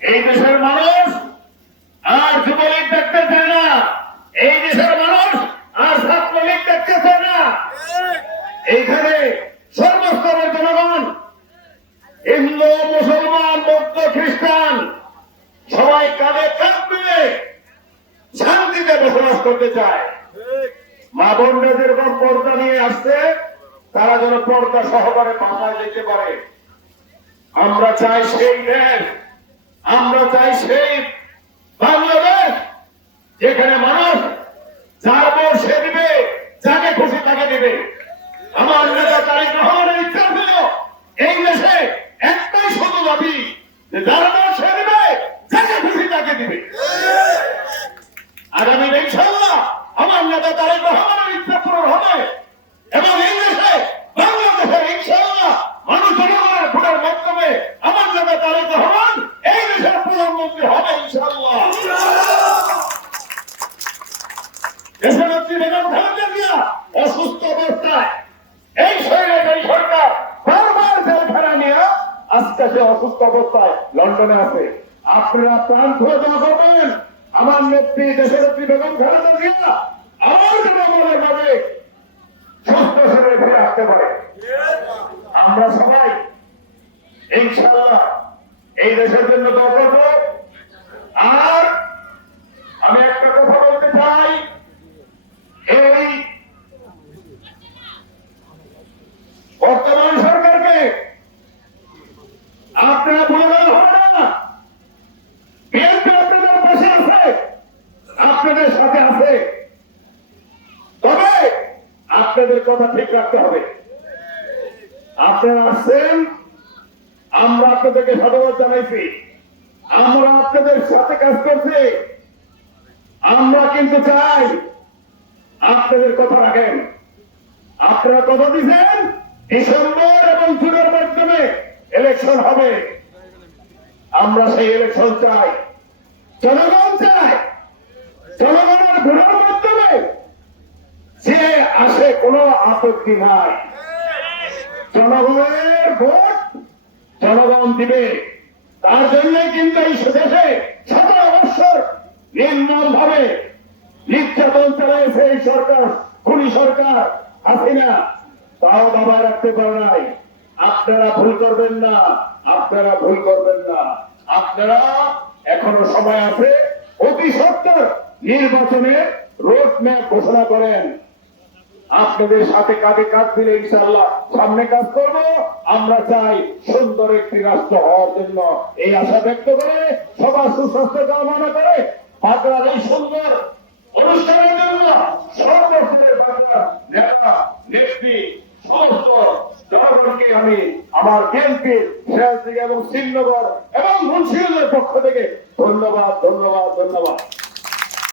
এই দেশের মানুষ আর যুবলীগ দেখতে চায় না। এই দেশের মানুষ আর ছাত্রলীগ দেখতে চায় না। এইখানে সর্বস্তরের জনগণ, হিন্দু, মুসলমান, বৌদ্ধ, খ্রিস্টান, সবাই কাঁধে কাঁধ মিলে শান্তিতে বসবাস করতে চায়। মা বোনরা যেরকম পর্দা নিয়ে আসছে, তারা যেন পর্দা সহকারে বাসায় যেতে পারে। আমরা চাই সেই দেশ আমরা চাই সেই বাংলাদেশ যেখানে মানুষ যার বউ সে দিবে, যাকে খুশি তাকে দিবে। আমার নেতা তারিক রহমানের ইচ্ছা ছিল এই দেশে একটাই শুধু দাবি যার বউ সে দিবে, যাকে খুশি তাকে দিবে। আগামী ইনশাআল্লাহ আমার নেতা তারেক রহমানের ইচ্ছা পূরণ হবে এবং এই দেশে বাংলাদেশের ইনশাআল্লাহ মানুষ জনগণের ভোটের মাধ্যমে আমার নেতা তারেক রহমান এই দেশের প্রধানমন্ত্রী হবে ইনশাআল্লাহ দেশনেত্রী বেগম খালেদা জিয়া অসুস্থ অবস্থায় এই শরীরে সরকার বারবার জেলখানা নিয়ে আজকে সে অসুস্থ অবস্থায় লন্ডনে আছে। আপনারা প্রাণ খুলে দোয়া করবেন আমার নেত্রী দেশের নেত্রী বেগম খালেদা জিয়া আমার পারে। আমরা সবাই এই দেশের জন্য আর আমি একটা কথা বলতে চাই এই বর্তমান সরকারকে আপনারা ভুলে গেলে হবে না বিএনপি আপনাদের পাশে আছে আপনাদের সাথে আছে তবে আপনাদের কথা ঠিক রাখতে হবে। আপনারা আসছেন, আমরা আপনাদেরকে ধন্যবাদ জানাইছি। আমরা আপনাদের সাথে কাজ করছি। আমরা কিন্তু চাই আপনাদের কথা রাখেন। আপনারা কথা দিচ্ছেন ডিসেম্বর এবং জুনের মাধ্যমে ইলেকশন হবে। আমরা সেই ইলেকশন চাই। জনগণ জনগণের ভোটের মাধ্যমে যে আসে কোনো আপত্তি নাই। জনগণের ভোট জনগণ দিবে। তার জন্যই কিন্তু এই দেশে সতেরো বৎসর নির্মম ভাবে নির্যাতন চালাইছে এই সরকার, খুনি সরকার, হাসিনা। তাও দাবায় রাখতে পারে নাই। আপনারা ভুল করবেন না, আপনারা ভুল করবেন না। আপনারা এখনও সময় আছে অতি সত্তর নির্বাচনে রোড ম্যাপ ঘোষণা করেন। আপনাদের সাথে কাঁধে কাঁধ দিলে ইনশাল্লাহ সামনে কাজ করব। আমরা চাই সুন্দর একটি রাষ্ট্র হওয়ার জন্য। এই আশা ব্যক্ত করে সবার সুস্বাস্থ্য কামনা করে বাংলার এই সুন্দর অনুষ্ঠানের জন্য পক্ষ থেকে ধন্যবাদ ধন্যবাদ ধন্যবাদ।